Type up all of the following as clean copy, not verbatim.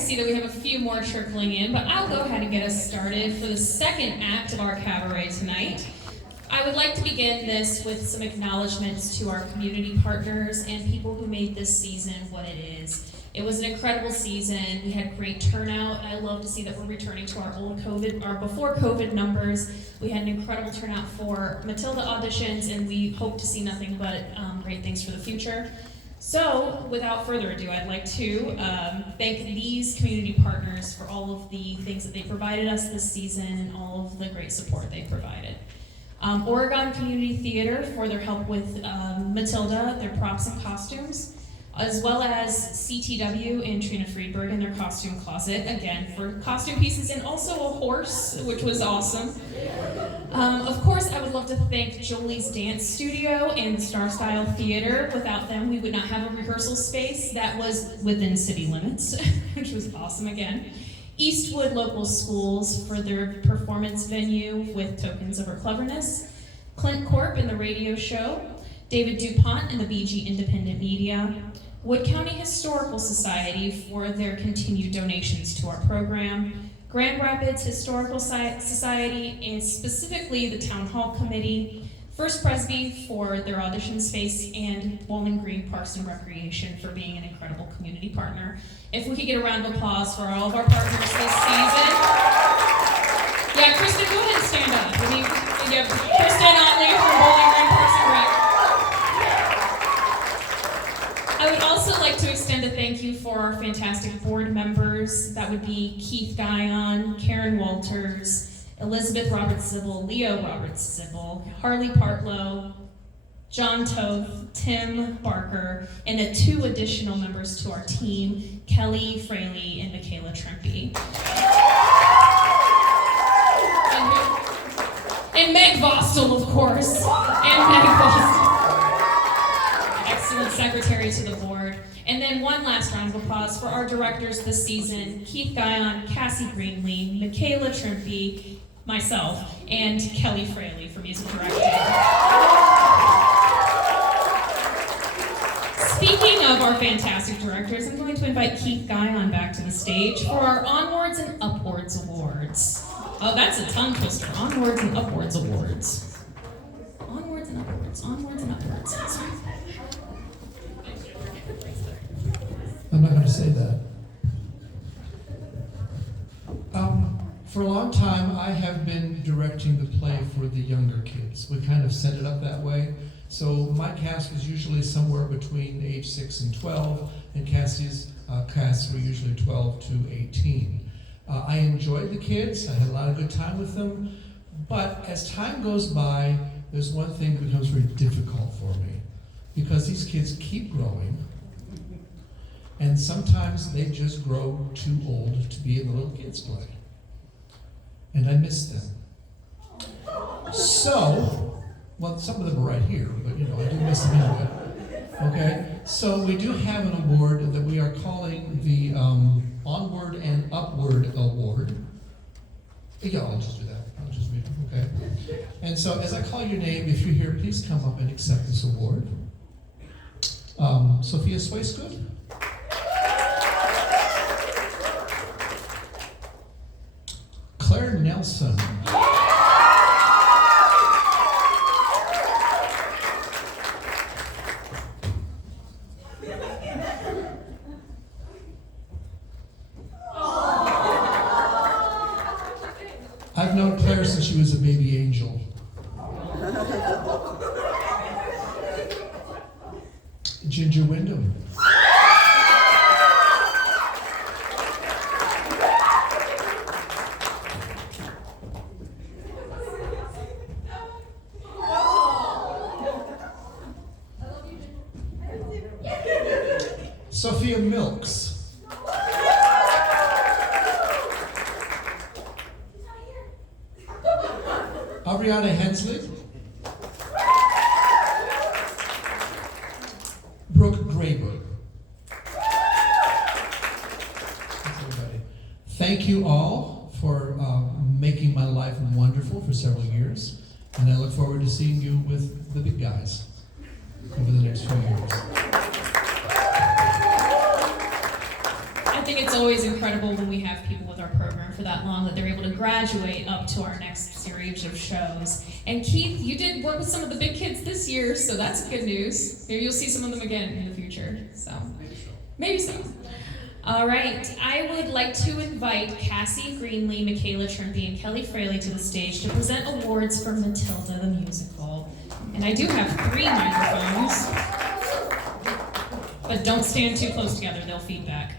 see that we have a few more trickling in, but I'll go ahead and get us started for the second act of our cabaret tonight. I would like to begin this with some acknowledgments to our community partners and people who made this season what it is. It was an incredible season. We had great turnout. I love to see that we're returning to our before COVID numbers. We had an incredible turnout for Matilda auditions, and we hope to see nothing but great things for the future. So, without further ado, I'd like to thank these community partners for all of the things that they provided us this season and all of the great support they provided. Oregon Community Theater for their help with Matilda, their props and costumes, as well as CTW and Trina Friedberg in their costume closet, again, for costume pieces and also a horse, which was awesome. Of course, I would love to thank Jolie's Dance Studio and the Star Style Theater. Without them, we would not have a rehearsal space that was within city limits, which was awesome again. Eastwood Local Schools for their performance venue with Tokens of Our Cleverness. Clint Corp in the radio show. David DuPont and the BG Independent Media. Wood County Historical Society for their continued donations to our program. Grand Rapids Historical Society, and specifically the Town Hall Committee. First Presby for their audition space, and Bowling Green Parks and Recreation for being an incredible community partner. If we could get a round of applause for all of our partners this season. Yeah, Kristen, go ahead and stand up. We have Kristen Otley from Bowling Green Parks and Rec. I would also like to extend a thank you for our fantastic board members. That would be Keith Guyon, Karen Walters, Elizabeth Roberts-Zibble, Leo Roberts-Zibble, Harley Partlow, John Toth, Tim Barker, and 2 additional members to our team, Kelly Fraley and Michaela Trempe. And Meg Vostel, of course. And Meg Vostel. Excellent secretary to the board. And then one last round of applause for our directors this season, Keith Guyon, Cassie Greenlee, Michaela Trempe, myself, and Kelly Fraley for music directing. Speaking of our fantastic directors, I'm going to invite Keith Guyon back to the stage for our Onwards and Upwards Awards. Oh, that's a tongue twister. Onwards and Upwards Awards. Onwards and Upwards, Onwards and Upwards. I'm not going to say that. For a long time, I have been directing the play for the younger kids. We kind of set it up that way. So my cast was usually somewhere between age 6 and 12, and Cassie's casts were usually 12 to 18. I enjoyed the kids. I had a lot of good time with them. But as time goes by, there's one thing that becomes very difficult for me, because these kids keep growing. And sometimes they just grow too old to be in the little kids' play. And I miss them. So, well, some of them are right here, but I do miss them anyway. Okay? So we do have an award that we are calling the Onward and Upward Award. Yeah, I'll just do that. I'll just read it, okay? And so as I call your name, if you're here, please come up and accept this award. Sophia Swaysgood. Claire Nelson. I've known Claire since she was a baby angel. Ginger Wyndham. Sophia Milks. Ariana Hensley. Brooke Graber. That's everybody. Thank you all for making my life wonderful for several years, and I look forward to seeing you with the big guys over the next few years. think it's always incredible when we have people with our program for that long that they're able to graduate up to our next series of shows. And Keith, you did work with some of the big kids this year, so that's good news. Maybe you'll see some of them again in the future. So maybe so. All right, I would like to invite Cassie Greenlee, Michaela Trimby, and Kelly Fraley to the stage to present awards for Matilda the musical. And I do have 3 microphones, but don't stand too close together, they'll feedback.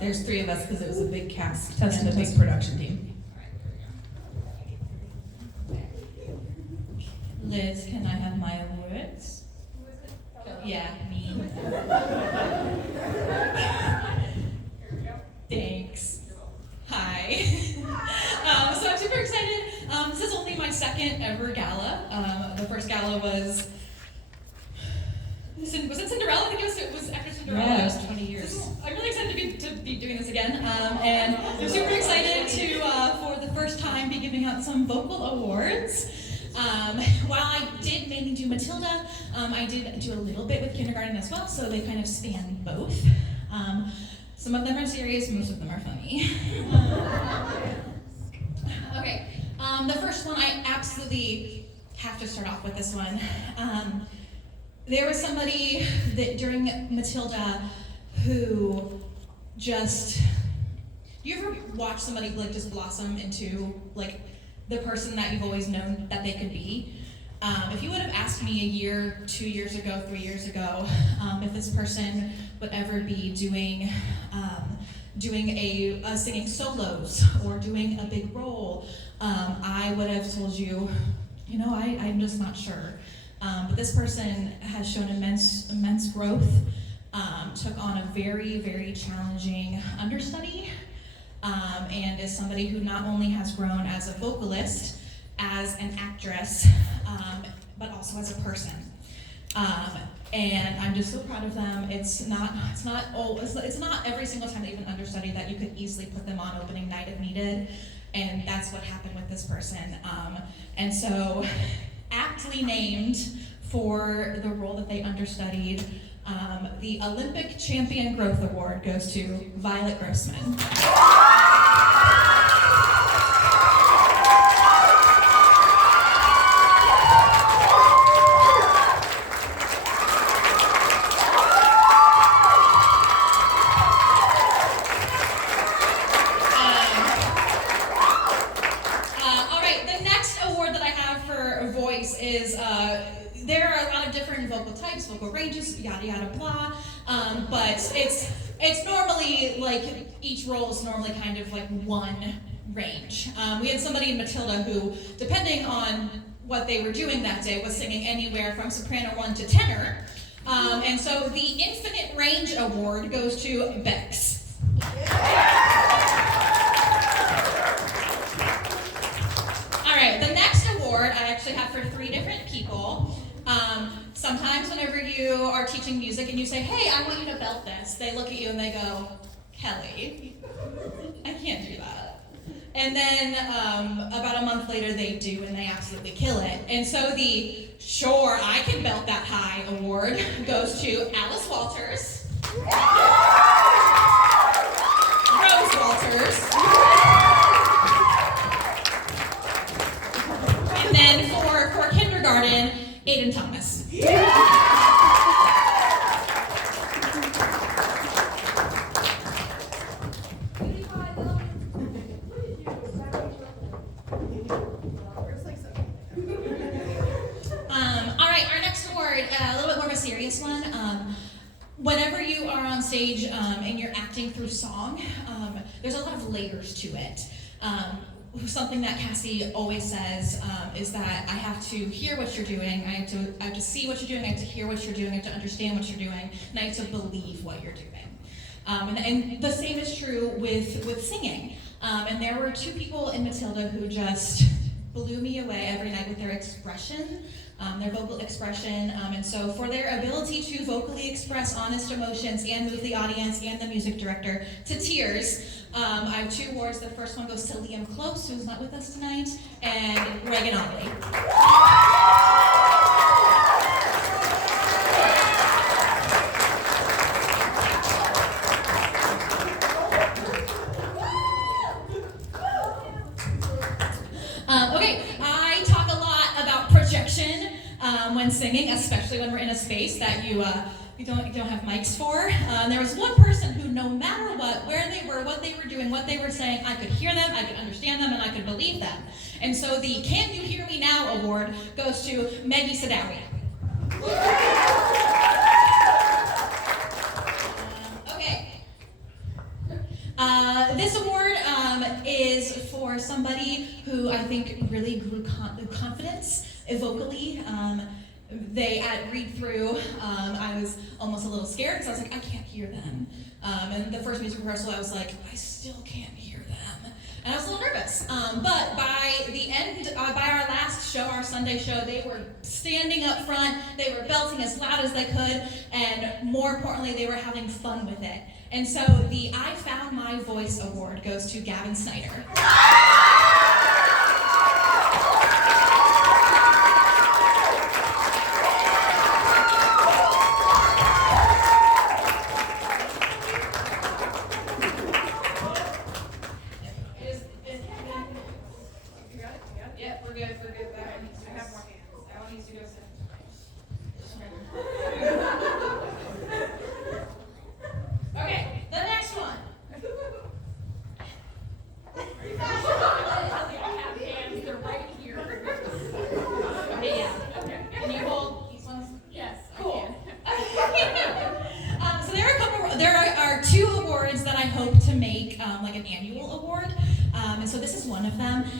There's 3 of us because it was a big cast and a big production team. Liz, can I have my awards? Yeah, me. Thanks. Hi. So I'm super excited. This is only my 2nd ever gala. The first gala was it Cinderella? I think it was after Cinderella. Yeah, it was 20 years. I'm really excited to be doing this again, and I'm super excited to, for the first time, be giving out some vocal awards. While I did mainly do Matilda, I did do a little bit with kindergarten as well, so they kind of span both. Some of them are serious, most of them are funny. Okay, the first one, I absolutely have to start off with this one. There was somebody that during Matilda who just, do you ever watch somebody like just blossom into like the person that you've always known that they could be? If you would have asked me a year, 2 years ago, 3 years ago, if this person would ever be doing a singing solos or doing a big role, I would have told you, I'm just not sure. But this person has shown immense growth, took on a very, very challenging understudy, and is somebody who not only has grown as a vocalist, as an actress, but also as a person. And I'm just so proud of them. It's not every single time they have an understudy that you could easily put them on opening night if needed, and that's what happened with this person. And so, aptly named for the role that they understudied, the Olympic Champion Growth Award goes to Violet Grossman. All right, the next award that I have for voice is, there are a lot of different vocal types, vocal ranges, yada yada blah, but it's normally like, each role is normally kind of like one range. We had somebody in Matilda who, depending on what they were doing that day, was singing anywhere from soprano 1 to tenor, and so the Infinite Range Award goes to Bex. All right, the next award I actually have for 3 different people. Sometimes whenever you are teaching music and you say, hey, I want you to belt this, they look at you and they go, Kelly, I can't do that. And then about a month later they do, and they absolutely kill it. And so the Sure, I Can Belt That High award goes to Alice Walters, Rose Walters, and then for kindergarten, Aiden Thomas. All right, our next award, a little bit more of a serious one. Whenever you are on stage and you're acting through song, there's a lot of layers to it. Something that Cassie always says is that I have to hear what you're doing, I have to see what you're doing, I have to hear what you're doing, I have to understand what you're doing, and I have to believe what you're doing. And the same is true with singing. And there were 2 people in Matilda who just blew me away every night with their expression. their vocal expression. And so for their ability to vocally express honest emotions and move the audience and the music director to tears, I have 2 awards. The first one goes to Liam Close, who's not with us tonight, and Reagan Otley. Okay, I talk a lot about projection when singing, especially when we're in a space that you don't have mics for. There was one person who, no matter what, where they were, what they were doing, what they were saying, I could hear them, I could understand them, and I could believe them. And so the Can't You Hear Me Now award goes to Maggie Sadawi. Okay. This award is for somebody who I think really grew confidence vocally. At read-through, I was almost a little scared because I was like, I can't hear them. And the first music rehearsal, I was like, I still can't hear them. And I was a little nervous. But by the end, by our last show, our Sunday show, they were standing up front, they were belting as loud as they could, and more importantly, they were having fun with it. And so the I Found My Voice award goes to Gavin Snyder.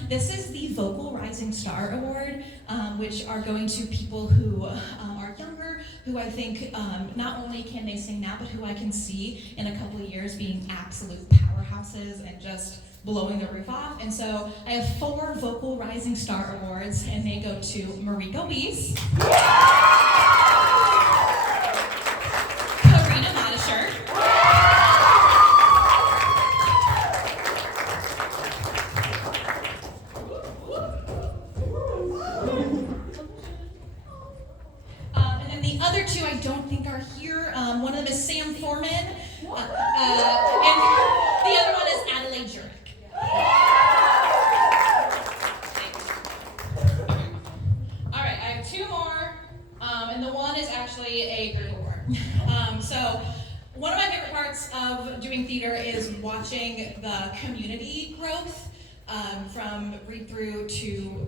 This is the Vocal Rising Star Award, which are going to people who are younger, who I think not only can they sing now, but who I can see in a couple of years being absolute powerhouses and just blowing the roof off. And so I have 4 Vocal Rising Star Awards, and they go to Marika Weiss, Karina Modisher, the other 2 I don't think are here. One of them is Sam Foreman, and the other one is Adelaide Jurek. All right, I have 2 more, and the one is actually a group award. So one of my favorite parts of doing theater is watching the community growth from read-through to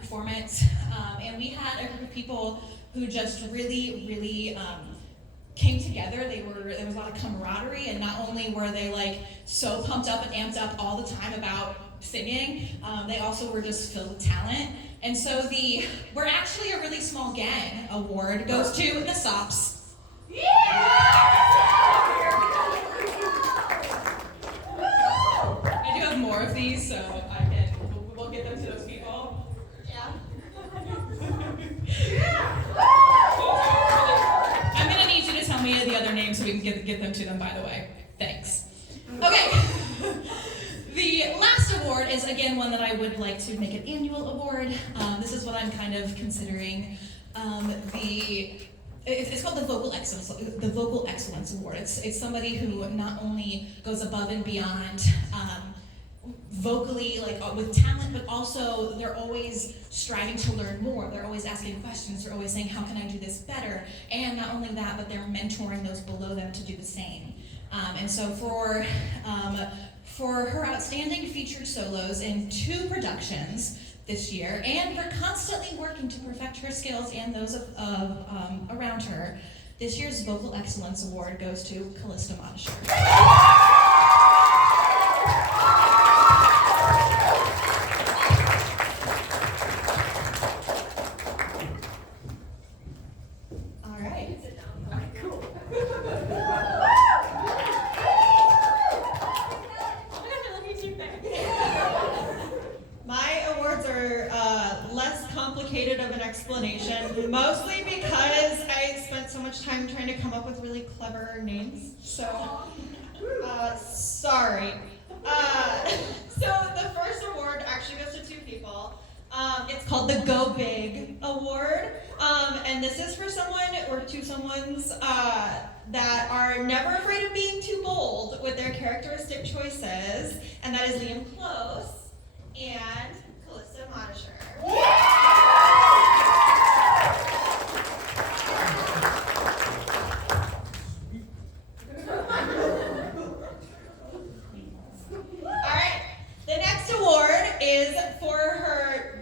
performance, and we had a group of people who just really came together. There was a lot of camaraderie, and not only were they like so pumped up and amped up all the time about singing, they also were just filled with talent. And so the We're Actually a Really Small Gang award goes to the Sops. Yeah! I do have more of these, so we'll get them to those people. Yeah. I'm gonna need you to tell me the other names so we can get them to them, by the way. Thanks. Okay. The last award is, again, one that I would like to make an annual award. This is what I'm kind of considering. It's called the Vocal Excellence Award. It's somebody who not only goes above and beyond vocally, like with talent, but also they're always striving to learn more. They're always asking questions. They're always saying, how can I do this better? And not only that, but they're mentoring those below them to do the same. And so for her outstanding featured solos in 2 productions this year, and for constantly working to perfect her skills and those around her, this year's Vocal Excellence Award goes to Callista Modisher. Of an explanation. Mostly because I spent so much time trying to come up with really clever names. So, sorry. So the first award actually goes to two people. It's called the Go Big Award. And this is for someone or two someones that are never afraid of being too bold with their characteristic choices. And that is Liam Close and Calista Modisher.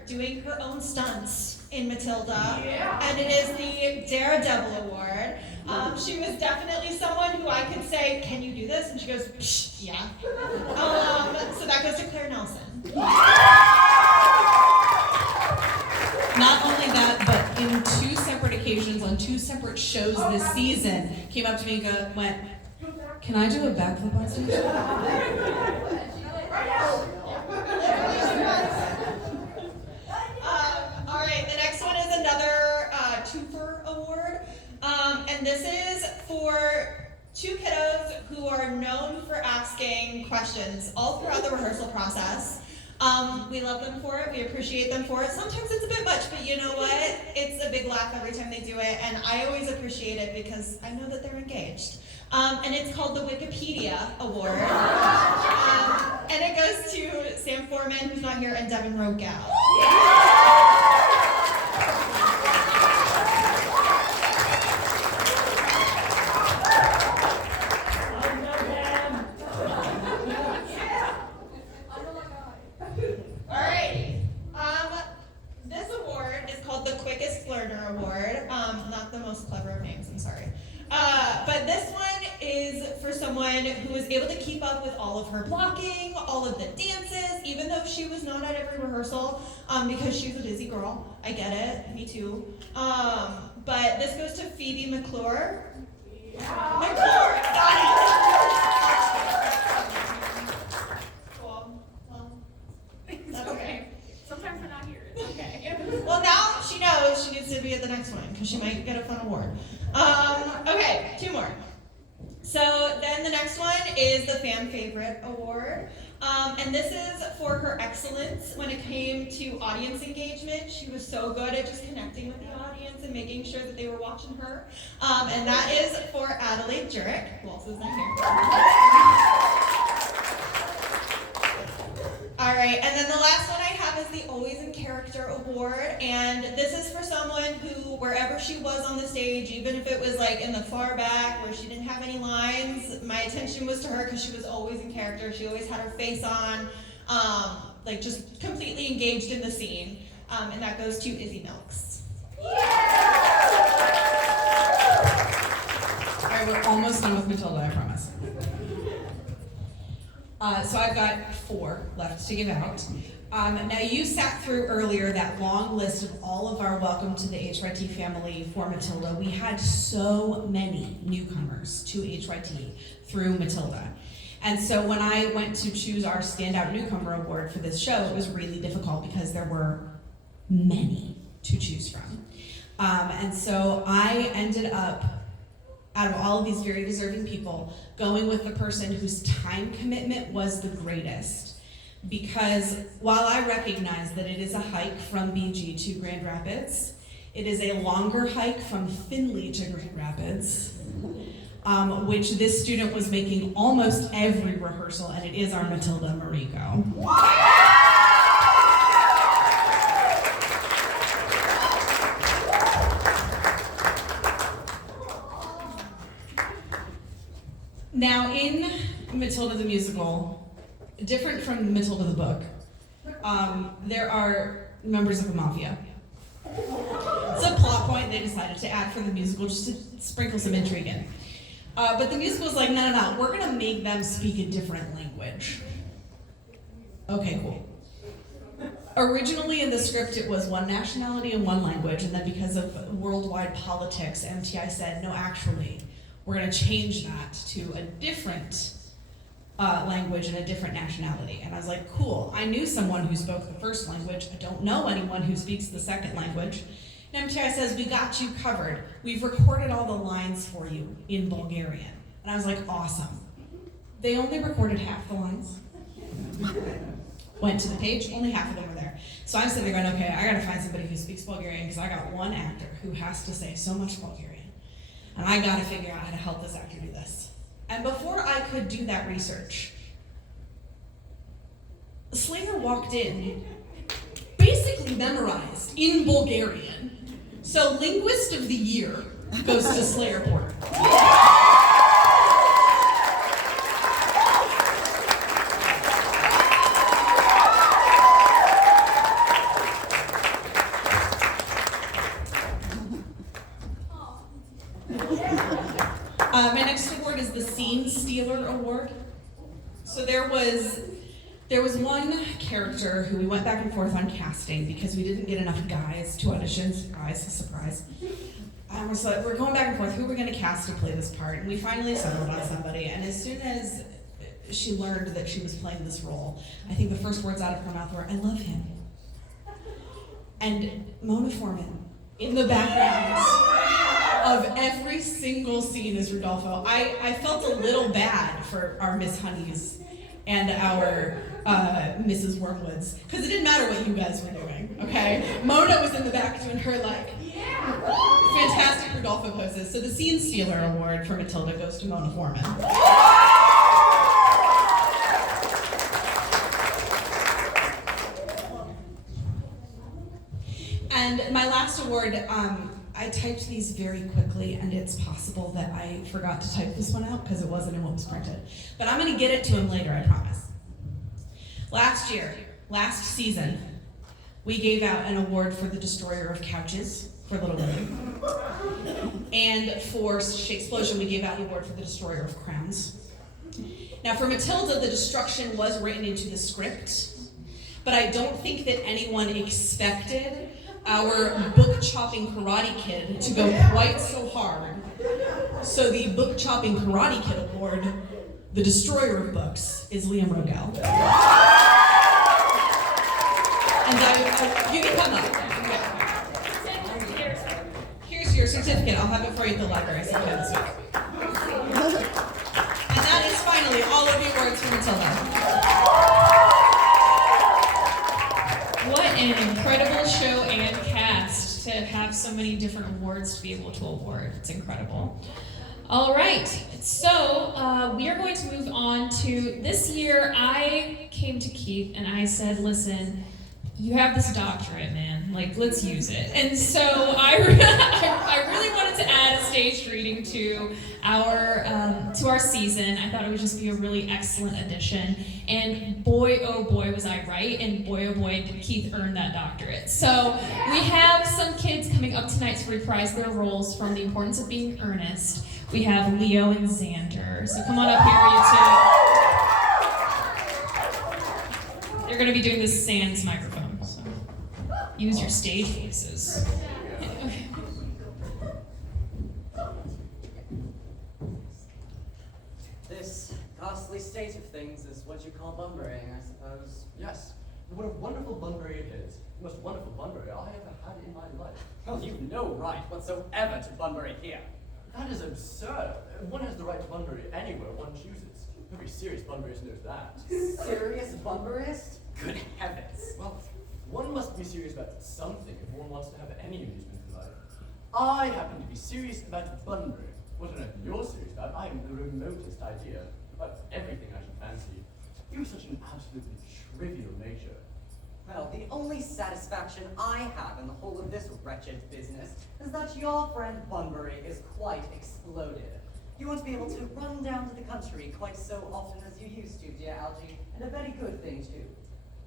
Doing her own stunts in Matilda, and it is the Daredevil Award. She was definitely someone who I could say, "Can you do this?" And she goes, "Psh, yeah." So that goes to Claire Nelson. Not only that, but in two separate occasions on two separate shows this season, came up to me and went, "Can I do a backflip on stage?" And this is for two kiddos who are known for asking questions all throughout the rehearsal process. We love them for it, we appreciate them for it. Sometimes it's a bit much, but you know what? It's a big laugh every time they do it, and I always appreciate it because I know that they're engaged. And it's called the Wikipedia Award. And it goes to Sam Foreman, who's not here, and Devin Rogel. But this one is for someone who was able to keep up with all of her blocking, all of the dances, even though she was not at every rehearsal, because she's a busy girl. I get it, me too. But this goes to Phoebe McClure. Yeah. McClure, got it. Cool. Well, that's okay. Sometimes we're not here. It's okay. Well, now she knows she needs to be at the next one because she might get a fun award. Okay, two more. So then the next one is the Fan Favorite Award. And this is for her excellence when it came to audience engagement. She was so good at just connecting with the audience and making sure that they were watching her. And that is for Adelaide Jurek, who also is not here. All right, and then the last one I have is the Always in Character Award, and this is for someone who, wherever she was on the stage, even if it was like in the far back where she didn't have any lines, my attention was to her because she was always in character. She always had her face on, like just completely engaged in the scene, and that goes to Izzy Milks. All right, we're almost done with Matilda, I promise. So I've got 4 left to give out. Now you sat through earlier that long list of all of our welcome to the HYT family for Matilda. We had so many newcomers to HYT through Matilda. And so when I went to choose our Standout Newcomer Award for this show, it was really difficult because there were many to choose from. And so I ended up, out of all of these very deserving people, going with the person whose time commitment was the greatest. Because while I recognize that it is a hike from BG to Grand Rapids, it is a longer hike from Findlay to Grand Rapids, which this student was making almost every rehearsal, and it is our Matilda Mariko. Now, in Matilda the musical, different from Matilda the book, there are members of the mafia. It's a plot point they decided to add for the musical just to sprinkle some intrigue in. But the musical's like, no, we're gonna make them speak a different language. Okay, cool. Originally in the script it was one nationality and one language, and then because of worldwide politics, MTI said, no, actually, we're going to change that to a different language and a different nationality. And I was like, cool. I knew someone who spoke the first language. I don't know anyone who speaks the second language. Nemchaya says, we got you covered. We've recorded all the lines for you in Bulgarian. And I was like, awesome. They only recorded half the lines. Went to the page, only half of them were there. So I'm sitting there going, okay, I gotta find somebody who speaks Bulgarian because I got one actor who has to say so much Bulgarian. And I gotta figure out how to help this actor do this. And before I could do that research, Slinger walked in, basically memorized in Bulgarian. So Linguist of the Year goes to Slayer Porter. My next award is the Scene Stealer Award. So there was one character who we went back and forth on casting because we didn't get enough guys to audition. Surprise. I was like, we're going back and forth. Who are we going to cast to play this part? And we finally settled on somebody. And as soon as she learned that she was playing this role, I think the first words out of her mouth were, "I love him." And Mona Foreman, in the background of every single scene as Rodolfo. I felt a little bad for our Miss Honeys and our Mrs. Wormwoods, because it didn't matter what you guys were doing, okay? Mona was in the back doing her, like, fantastic Rodolfo poses. So the Scene Stealer Award for Matilda goes to Mona Foreman. And my last award, I typed these very quickly, and it's possible that I forgot to type this one out because it wasn't in what was printed. But I'm going to get it to him later, I promise. Last season, we gave out an award for the Destroyer of Couches for Little Women. And for Shakesplosion, we gave out an award for the Destroyer of Crowns. Now for Matilda, the destruction was written into the script, but I don't think that anyone expected our book-chopping Karate Kid to go quite so hard. So the book-chopping Karate Kid award, the destroyer of books, is Liam Rogel. And you can come up. Here's your certificate. I'll have it for you at the library sometime this week. And that is finally all of the awards for Matilda. What an incredible show and cast to have so many different awards to be able to award. It's incredible. All right, so we are going to move on to this year. I came to Keith and I said, listen, you have this doctorate, man. Like, let's use it. And so I really wanted to add a staged reading to our season. I thought it would just be a really excellent addition. And boy, oh boy, was I right. And boy, oh boy, did Keith earn that doctorate. So we have some kids coming up tonight to reprise their roles from The Importance of Being Earnest. We have Leo and Xander. So come on up here, you two. They're going to be doing this sans microphone, so use your stage voices. This ghastly state of things is what you call Bunburying, I suppose. Yes. What a wonderful Bunbury it is. The most wonderful Bunbury I ever had in my life. Well, you've no right whatsoever to Bunbury here. That is absurd. One has the right to Bunbury anywhere one chooses. Every serious Bunburyist knows that. Serious Bunburyist? Good heavens. Well, one must be serious about something if one wants to have any amusement in life. I happen to be serious about Bunbury. What on earth you're serious about, I have the remotest idea about everything I should fancy. You have such an absolutely trivial nature. Well, the only satisfaction I have in the whole of this wretched business is that your friend Bunbury is quite exploded. You won't be able to run down to the country quite so often as you used to, dear Algie, and a very good thing, too.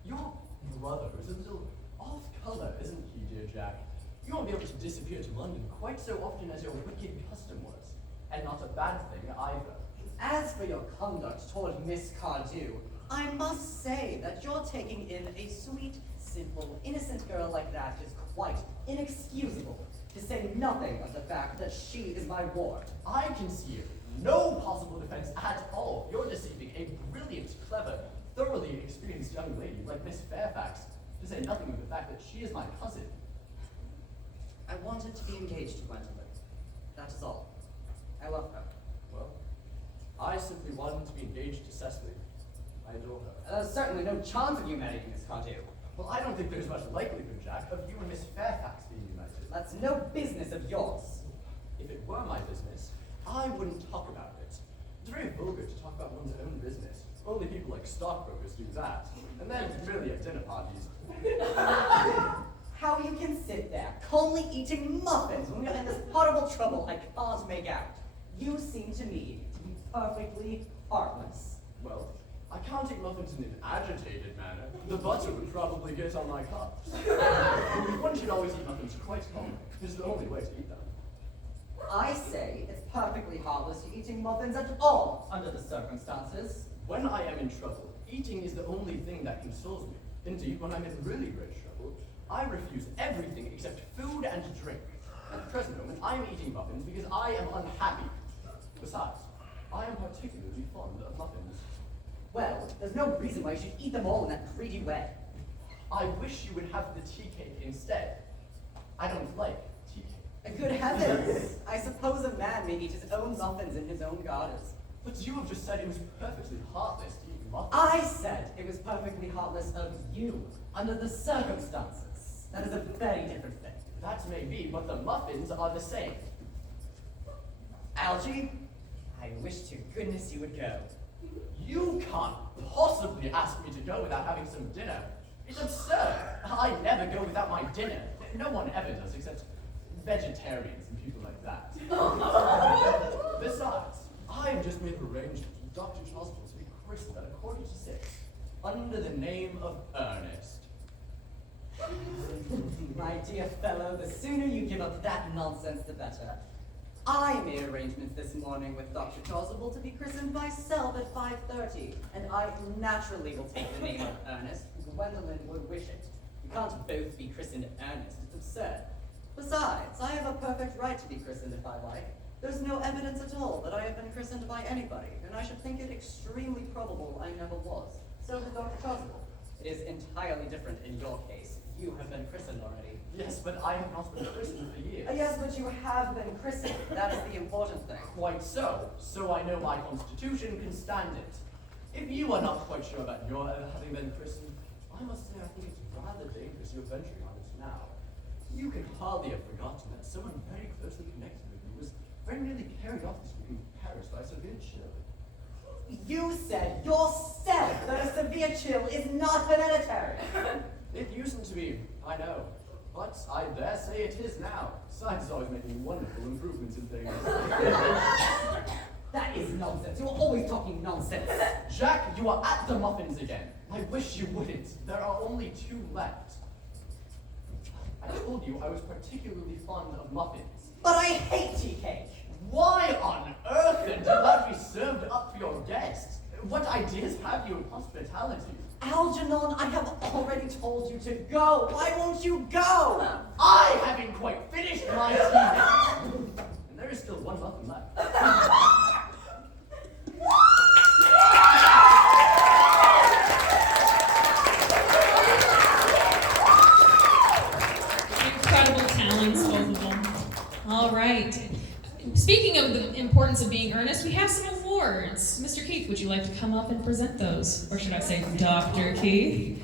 Your brother is a little off color, isn't he, dear Jack? You won't be able to disappear to London quite so often as your wicked custom was. And not a bad thing either. As for your conduct toward Miss Cardew, I must say that you're taking in a sweet, simple, innocent girl like that is quite inexcusable, to say nothing of the fact that she is my ward. I can see no possible defense at all. You're deceiving a brilliant, clever, thoroughly experienced young lady like Miss Fairfax, to say nothing of the fact that she is my cousin. I wanted to be engaged to Gwendolyn. That is all. I love her. Well, I simply wanted to be engaged to Cecily. I adore her. There's certainly no chance of you marrying Miss Cardew. Well, I don't think there's much likelihood, Jack, of you and Miss Fairfax being united. That's no business of yours. If it were my business, I wouldn't talk about it. It's very vulgar to talk about one's own business. Only people like stockbrokers do that. And then really at dinner parties. How you can sit there, calmly eating muffins when we're in this horrible trouble I can't make out. You seem to me to be perfectly heartless. Well, I can't eat muffins in an agitated manner. The butter would probably get on my cups. One should always eat muffins quite calmly. It's the only way to eat them. I say it's perfectly heartless to eating muffins at all under the circumstances. When I am in trouble, eating is the only thing that consoles me. Indeed, when I'm in really great trouble, I refuse everything except food and drink. At the present moment, I am eating muffins because I am unhappy. Besides, I am particularly fond of muffins. Well, there's no reason why you should eat them all in that greedy way. I wish you would have the tea cake instead. I don't like tea cake. Good heavens! I suppose a man may eat his own muffins in his own gardens. But you have just said it was perfectly heartless to eat muffins. I said it was perfectly heartless of you under the circumstances. That is a very different thing. That may be, but the muffins are the same. Algie, I wish to goodness you would go. You can't possibly ask me to go without having some dinner. It's absurd. I never go without my dinner. No one ever does, except vegetarians and people like that. Besides, I've just made arrangements with Dr. Choswell to be christened at 5:45 under the name of Ernest. My dear fellow, the sooner you give up that nonsense, the better. I made arrangements this morning with Dr. Chasuble to be christened myself at 5:30, and I naturally will take the name of Ernest. Gwendolyn would wish it. We can't both be christened Ernest. It's absurd. Besides, I have a perfect right to be christened if I like. There's no evidence at all that I have been christened by anybody, and I should think it extremely probable I never was. So did Dr. Chasuble. It is entirely different in your case. You have been christened already. Yes, but I have not been christened for years. Yes, but you have been christened. That is the important thing. Quite so. So I know my constitution can stand it. If you are not quite sure about your having been christened, I must say I think it's rather dangerous you're venturing on it now. You can hardly have forgotten that someone very closely connected with you was very nearly carried off this week in Paris by a severe chill. You said yourself that a severe chill is not hereditary. It used to be, I know. But I dare say it is now. Science is always making wonderful improvements in things. That is nonsense. You're always talking nonsense. Jack, you are at the muffins again. I wish you wouldn't. There are only 2 left. I told you I was particularly fond of muffins. But I hate tea cake. Why on earth then did that be served up for your guests? What ideas have you of hospitality? Algernon, I have already told you to go. Why won't you go? I haven't quite finished my tea. And there is still 1 muffin left. Incredible talents, both of them. All right. Speaking of the importance of being earnest, we have some awards. Mr. Keith, would you like to come up and present those? Or should I say Dr. Keith?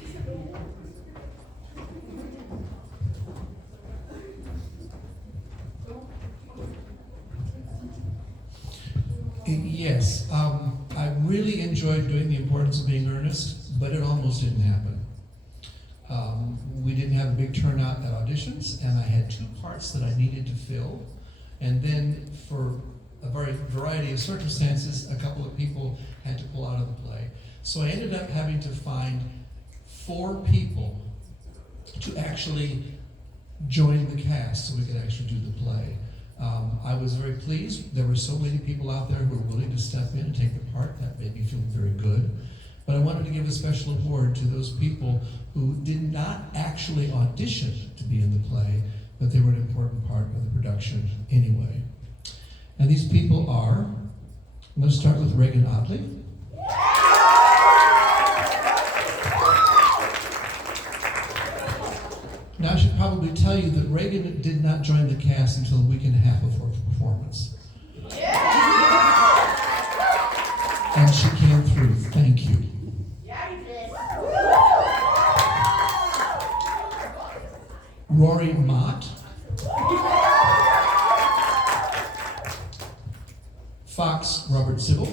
Yes, I really enjoyed doing the importance of being earnest, but it almost didn't happen. We didn't have a big turnout at auditions, and I had 2 parts that I needed to fill. And then for a variety of circumstances, a couple of people had to pull out of the play. So I ended up having to find 4 people to actually join the cast so we could actually do the play. I was very pleased. There were so many people out there who were willing to step in and take the part. That made me feel very good. But I wanted to give a special award to those people who did not actually audition to be in the play, but they were an important part of the production anyway. And these people are, I'm going to start with Reagan Otley. Now I should probably tell you that Reagan Reagan did not join the cast until a week and a half before performance. And she came through. Thank you. Rory Mott. Fox Robert Sybil.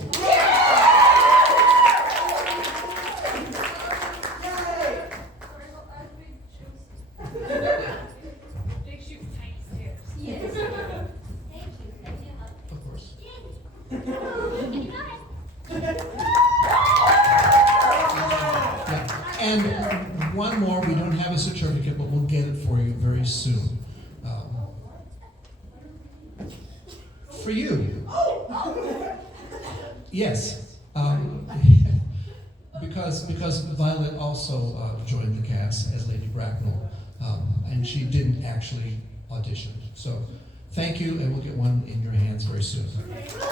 Big shoes, tiny stairs. Yes. Thank you. Thank you. Of course. Yeah. And one more, we don't have a certificate, but we'll get it for you very soon. For you. Yes. Because Violet also joined the cast as Lady Bracknell, and she didn't actually audition. So thank you, and we'll get one in your hands very soon. That's it.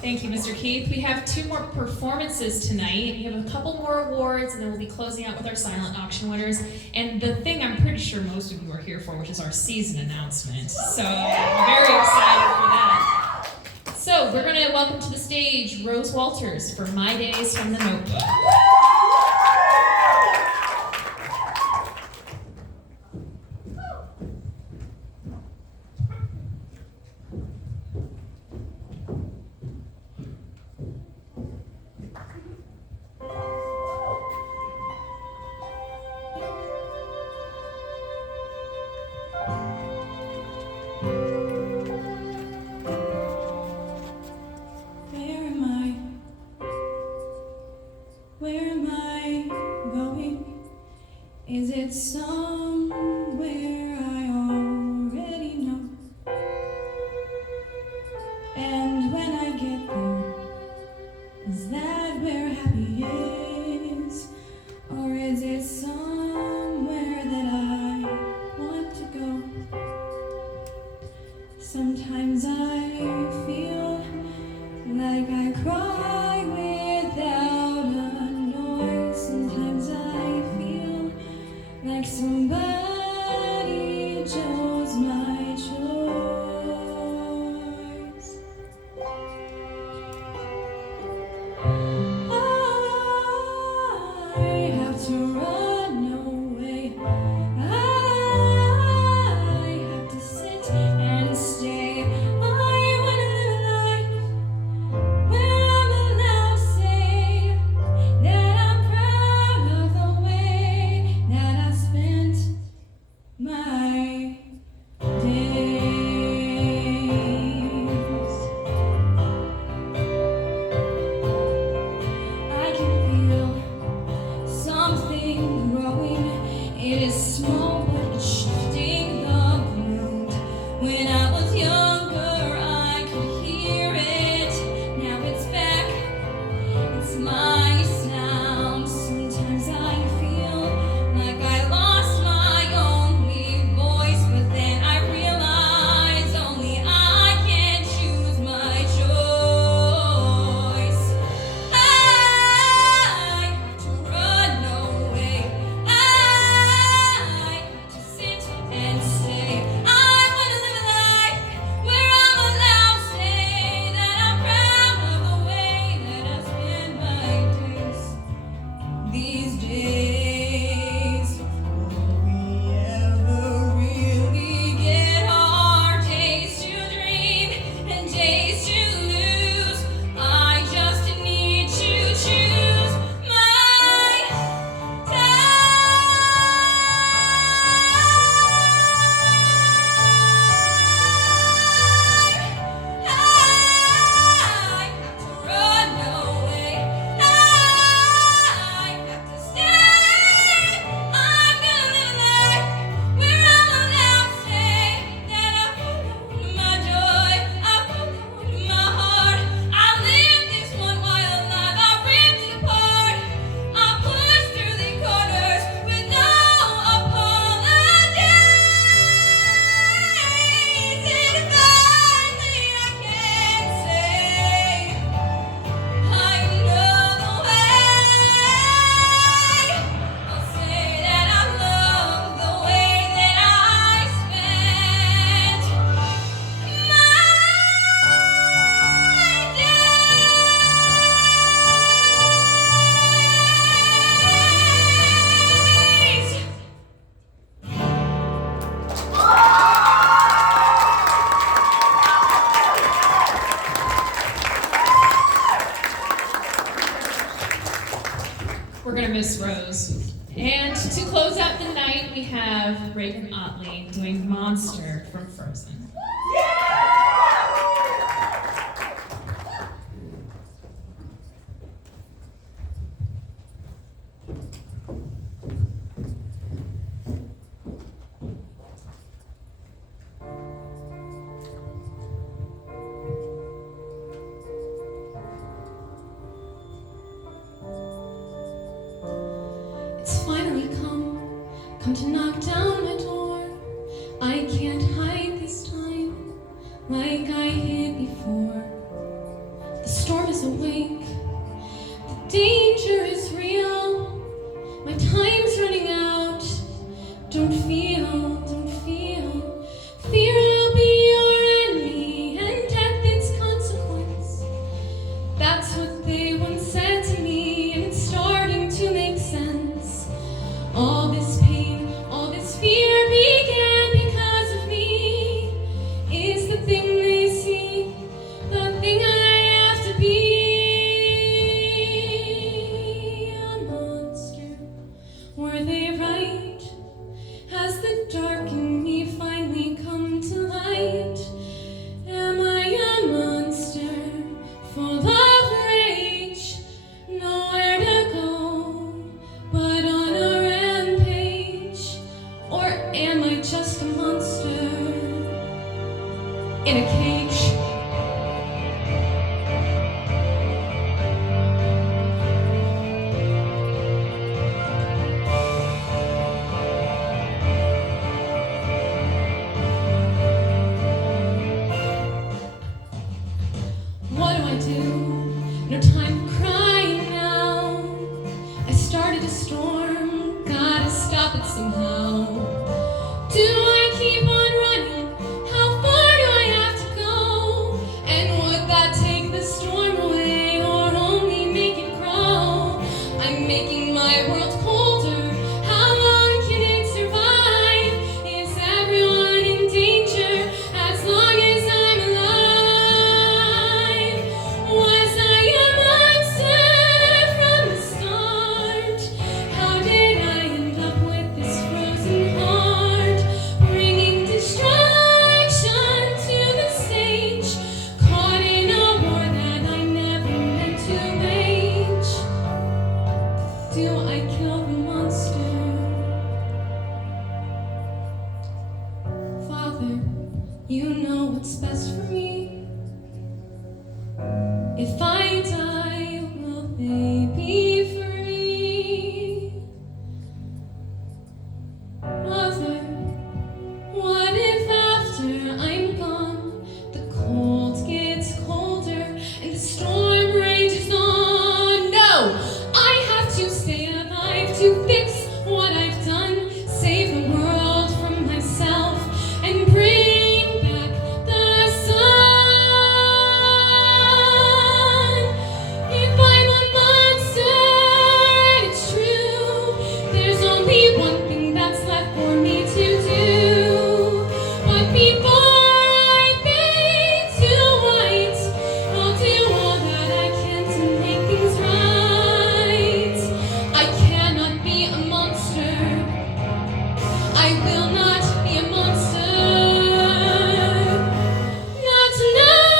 Thank you, Mr. Keith. We have 2 more performances tonight. We have a couple more awards, and then we'll be closing out with our silent auction winners. And the thing I'm pretty sure most of you are here for, which is our season announcement. So I'm very excited for that. So we're going to welcome to the stage Rose Walters for My Days from the Notebook. Where am I going? Is it somewhere I already know? And when I get there, is that where happy is? Or is it somewhere that I want to go? Sometimes I feel like I cry without a noise. Sometimes I feel like somebody chose my choice. I have to run away. I have to sit and stay. I wanna live a life where I'm allowed to say that I'm proud of the way that I spent Miss Rose. And to close out the night, we have Reagan Otley doing Monster from Frozen. It's finally come to knock down my door. I can't hide this time like I hid before. The storm is awake, the danger is real. My time's running out. Don't feel fear will be your enemy and death its consequence. That's what they once said to me, and it's starting to make sense. All this pain, all this fear began because of me. Is the thing they see, the thing I have to be. A monster, were they right? Has the dark in me finally come to light? Am I a monster full of rage? Nowhere to go but on a rampage? Or am I just a monster in a cage? What do I do? No time for crying now. I started a storm, gotta stop it somehow. Do I keep on running? How far do I have to go? And would that take the storm away or only make it grow? I'm making my world colder. How long can it survive? Is everyone in danger as long as I'm alive? Was I a monster from the start? How did I end up with this frozen heart? Bringing destruction to the stage, caught in a war that I never meant to wage. Do I kill the monster? Father, you know what's best for me. If I die, will they be free? Mother, what if after I'm gone, the cold gets colder and the storm rages on? No, I have to stay alive to fix what I've done, save the world from myself, and bring back the sun. If I'm a monster and it's true, there's only one thing that's left for me to do. But before I fade to white, I'll do all that I can to make things right. I cannot be a monster. I will not be a monster. Not tonight.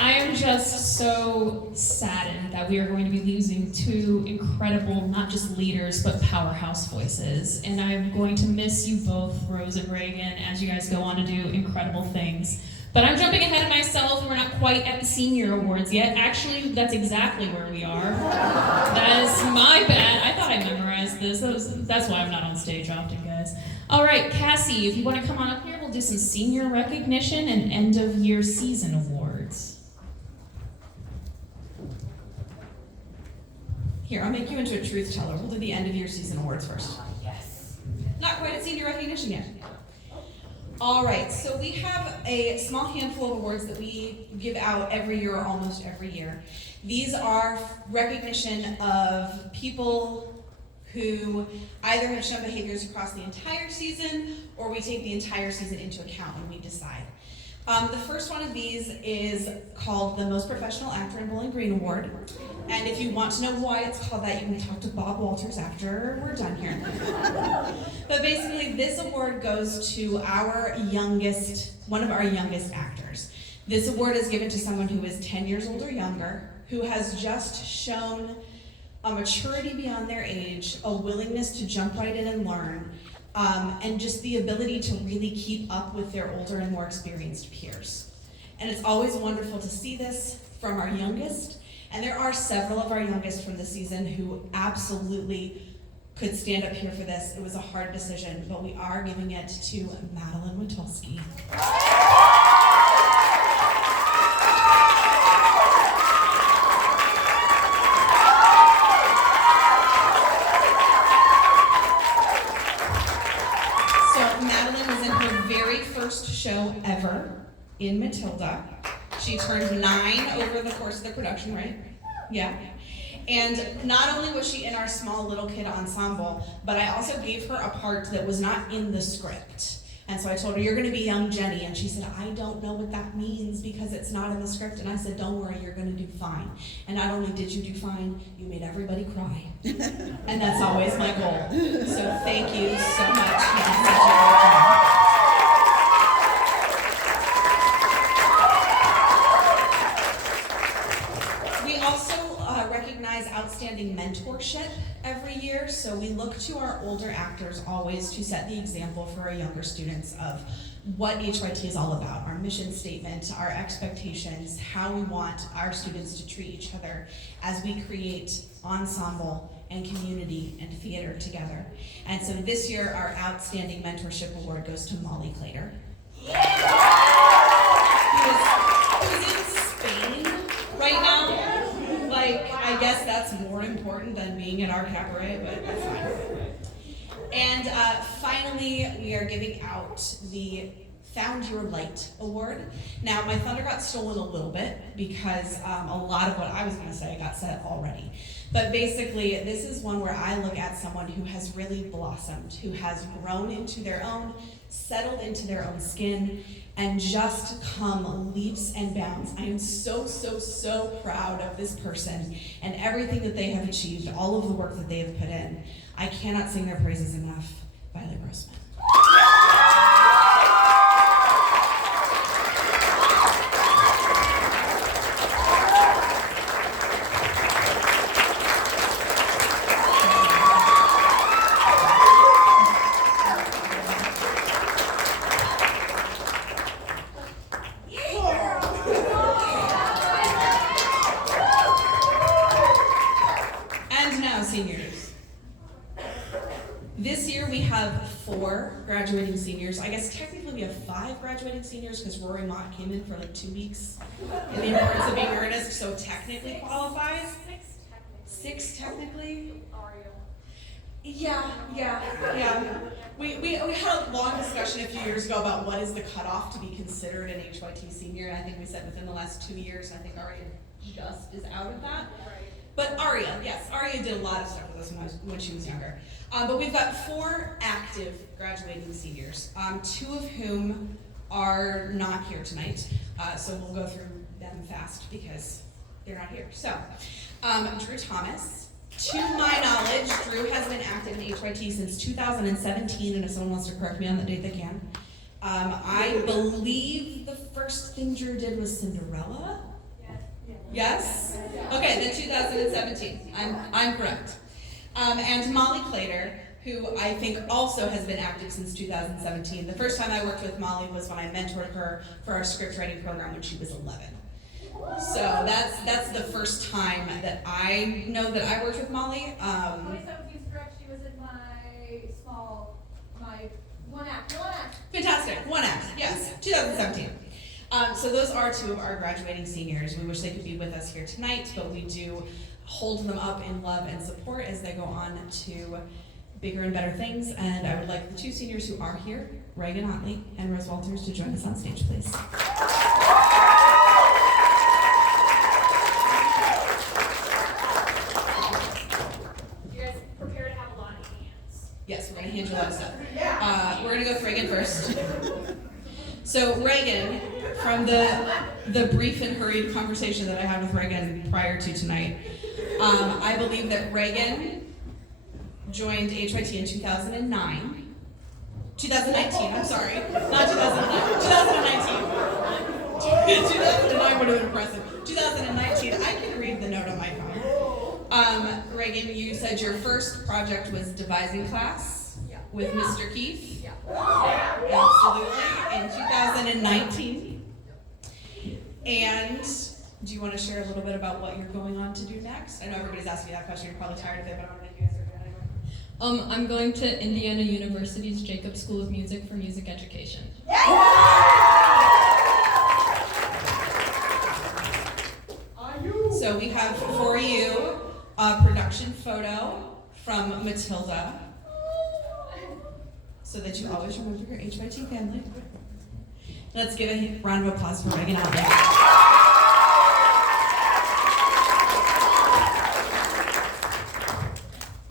I am just so saddened that we are going to be losing two incredible, not just leaders, but powerhouse voices. And I'm going to miss you both, Rose and Reagan, as you guys go on to do incredible things. But I'm jumping ahead of myself. We're not quite at the senior awards yet. Actually, that's exactly where we are. That is my bad. I thought I memorized this. That's why I'm not on stage often, guys. All right, Cassie, if you want to come on up here, we'll do some senior recognition and end of year season awards. Here, I'll make you into a truth teller. We'll do the end of year season awards first. Yes. Not quite at senior recognition yet. All right, so we have a small handful of awards that we give out every year or almost every year. These are recognition of people who either have shown behaviors across the entire season, or we take the entire season into account when we decide. The first one of these is called the Most Professional Actor in Bowling Green Award. And if you want to know why it's called that, you can talk to Bob Walters after we're done here. But basically, this award goes to one of our youngest actors. This award is given to someone who is 10 years old or younger, who has just shown a maturity beyond their age, a willingness to jump right in and learn, and just the ability to really keep up with their older and more experienced peers. And it's always wonderful to see this from our youngest, and there are several of our youngest from the season who absolutely could stand up here for this. It was a hard decision, but we are giving it to Madeline Witulski. Show ever in Matilda. She turned 9 over the course of the production, right? Yeah. And not only was she in our small little kid ensemble, but I also gave her a part that was not in the script. And so I told her, you're gonna be young Jenny. And she said, I don't know what that means because it's not in the script. And I said, don't worry, you're gonna do fine. And not only did you do fine, you made everybody cry. And that's always my goal. So thank you so much. You did such a great job. Outstanding mentorship every year, so we look to our older actors always to set the example for our younger students of what HYT is all about, our mission statement, our expectations, how we want our students to treat each other as we create ensemble and community and theater together. And so this year, our Outstanding Mentorship Award goes to Molly Clater. Who's in Spain right now. Like, I guess that's more important than being at our cabaret, but that's fine. And finally, we are giving out the Found Your Light Award. Now, my thunder got stolen a little bit because a lot of what I was going to say got said already. But basically, this is one where I look at someone who has really blossomed, who has grown into their own, settled into their own skin, and just come leaps and bounds. I am so, so, so proud of this person and everything that they have achieved, all of the work that they have put in. I cannot sing their praises enough. Violet Grossman. Graduating seniors. I guess technically we have 5 graduating seniors because Rory Mott came in for like 2 weeks in the importance of being earnest, so technically qualifies. 6 technically. Yeah. We had a long discussion a few years ago about what is the cutoff to be considered an HYT senior, and I think we said within the last 2 years, and I think Aria just is out of that. But Aria, yes, Aria did a lot of stuff with us when she was younger. But we've got 4 active graduating seniors, 2 of whom are not here tonight. So we'll go through them fast because they're not here. So, Drew Thomas. To my knowledge, Drew has been active in HYT since 2017, and if someone wants to correct me on the date, they can. I believe the first thing Drew did was Cinderella. Yes? Okay, then 2017. I'm correct. And Molly Clater, who I think also has been active since 2017. The first time I worked with Molly was when I mentored her for our script writing program when she was 11. So that's the first time that I know that I worked with Molly. 2017 script, she was in my one act. Fantastic, one act, yes, 2017. So those are 2 of our graduating seniors. We wish they could be with us here tonight, but we do hold them up in love and support as they go on to bigger and better things, and I would like the two seniors who are here, Reagan Otley and Rose Walters, to join us on stage, please. You guys prepare to have a lot of hands. Yes, we're gonna hand you a lot of stuff. We're gonna go with Reagan first. So Reagan, from the brief and hurried conversation that I had with Reagan prior to tonight, I believe that Reagan joined HYT in 2019, I'm sorry, not 2009, 2019. 2009 would have been impressive. 2019, I can read the note on my phone. Reagan, you said your first project was devising class with Mr. Keefe. Absolutely, in 2019. And do you want to share a little bit about what you're going on to do next? I know everybody's asking you that question, you're probably tired of it, but I want to make you answer it anyway. I'm going to Indiana University's Jacobs School of Music for music education. So we have for you a production photo from Matilda, so that you always remember your HYT family. Let's give a round of applause for Reagan out there.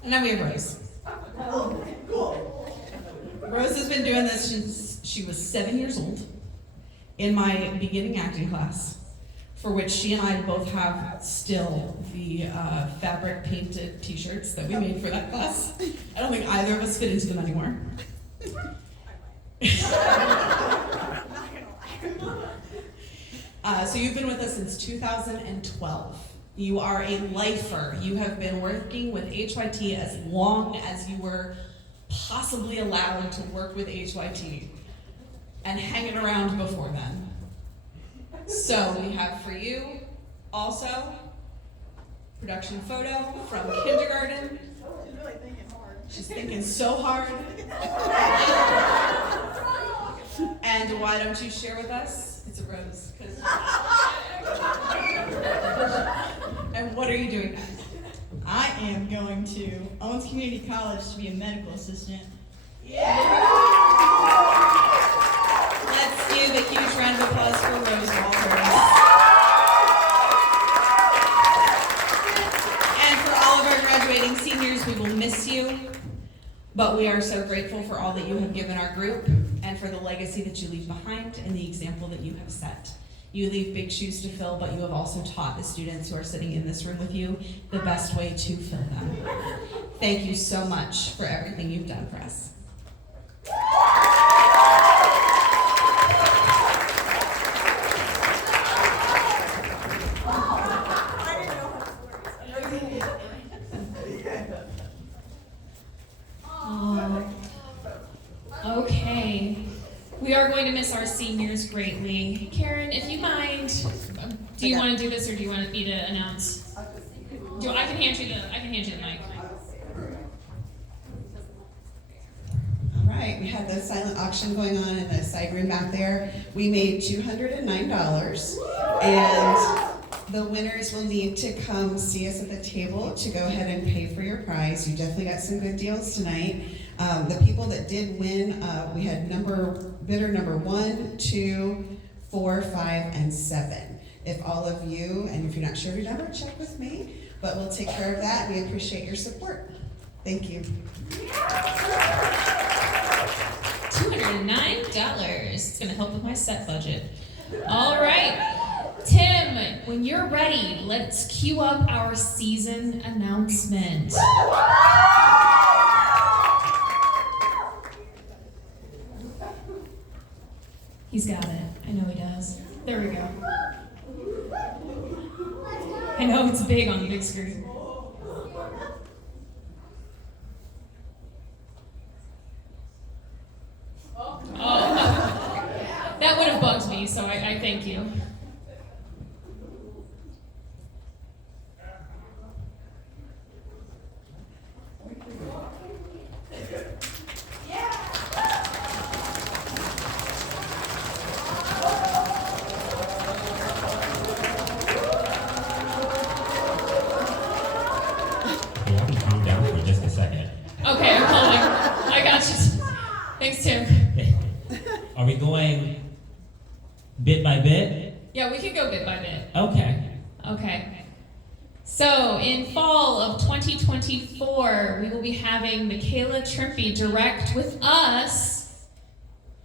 And now we have Rose. Rose has been doing this since she was 7 years old in my beginning acting class, for which she and I both have still the fabric painted t-shirts that we made for that class. I don't think either of us fit into them anymore. So you've been with us since 2012. You are a lifer. You have been working with HYT as long as you were possibly allowed to work with HYT, and hanging around before then. So we have for you also production photo from kindergarten. She's really thinking hard. She's thinking so hard. And why don't you share with us? It's a rose. And what are you doing next? I am going to Owens Community College to be a medical assistant. Let's give a huge round of applause for Rose Walters. And for all of our graduating seniors, we will miss you, but we are so grateful for all that you have given our group and for the legacy that you leave behind and the example that you have set. You leave big shoes to fill, but you have also taught the students who are sitting in this room with you the best way to fill them. Thank you so much for everything you've done for us. Okay. We are going to miss our seniors greatly. Karen, if you mind, do you want to do this or do you want me to announce? I can hand you the mic. All right, we had the silent auction going on in the side room back there. We made $209, and the winners will need to come see us at the table to go ahead and pay for your prize. You definitely got some good deals tonight. The people that did win, we had bidder number 1, 2, 4, 5, and 7. If all of you, and if you're not sure of your number, check with me, but we'll take care of that. We appreciate your support. Thank you. $209. It's going to help with my set budget. All right. Tim, when you're ready, let's cue up our season announcement. He's got it. I know he does. There we go. I know it's big on the big screen. Oh, that would have bugged me, so I thank you. Okay, I'm Are we going bit by bit? Yeah, we can go bit by bit. Okay. Okay. So, in fall of 2024, we will be having Michaela Trimpe direct with us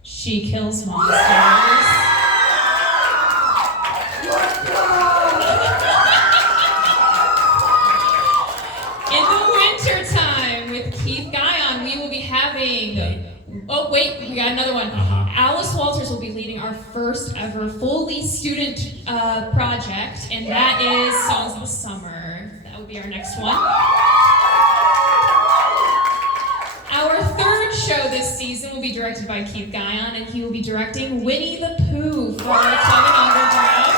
She Kills Monsters. In the wintertime, with Keith Guyon, we will be having... Oh, wait, we got another one. Alice Walters will be leading our first ever fully student project, and that is Songs of the Summer. That would be our next one. Our third show this season will be directed by Keith Guyon, and he will be directing Winnie the Pooh for our Club and Underground.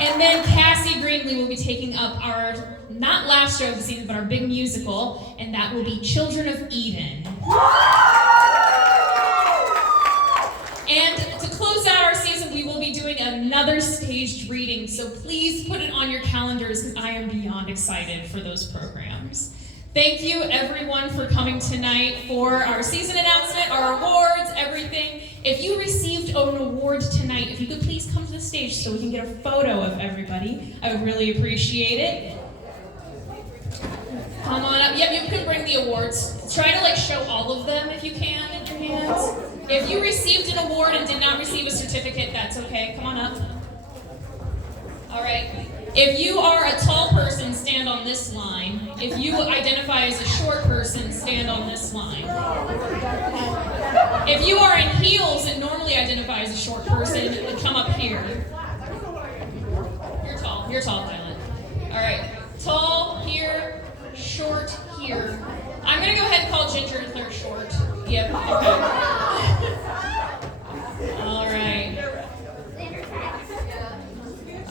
And then Cassie Greenlee will be taking up our, not last show of the season, but our big musical, and that will be Children of Eden. And to close out our season, we will be doing another staged reading, so please put it on your calendars because I am beyond excited for those programs. Thank you everyone for coming tonight for our season announcement, our awards, everything. If you received an award tonight, if you could please come to the stage so we can get a photo of everybody, I would really appreciate it. Come on up. Yep, you can bring the awards. Try to show all of them if you can in your hands. If you received an award and did not receive a certificate, that's okay. Come on up. All right. If you are a tall person, stand on this line. If you identify as a short person, stand on this line. If you are in heels and normally identify as a short person, come up here. You're tall, Violet. All right. Tall here, short here. I'm gonna go ahead and call Ginger if they're short. Yep, okay. All right.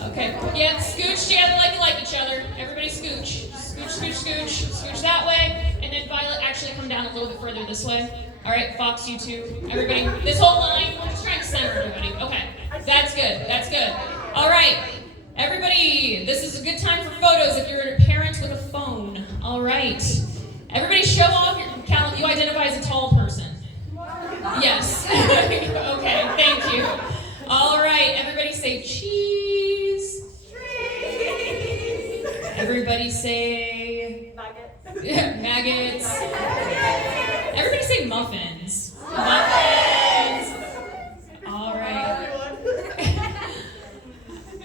Okay, yeah, scooch together like each other. Everybody scooch. Scooch, scooch, scooch. Scooch that way. And then Violet, actually come down a little bit further this way. All right, Fox, you too. Everybody, this whole line, I'm just trying to center everybody. Okay, that's good, that's good. All right, everybody, this is a good time for photos if you're a parent with a phone. All right. Everybody show off your calendar. You identify as a tall person. Yes. Okay, thank you. All right, everybody say cheese. Everybody say maggots. Everybody say muffins. Muffins. All right.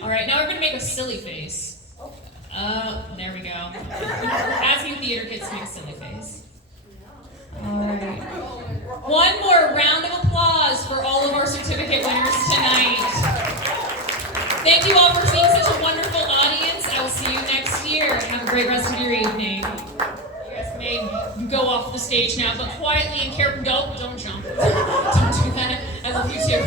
All right, now we're gonna make a silly face. There we go. Asking theater kids to make a silly face. All right. One more round of applause for all of our certificate winners tonight. Thank you all for being such a wonderful audience. I will see you next year. Have a great rest of your evening. You guys may go off the stage now, but quietly and carefully. Don't jump. Don't do that. I love you too.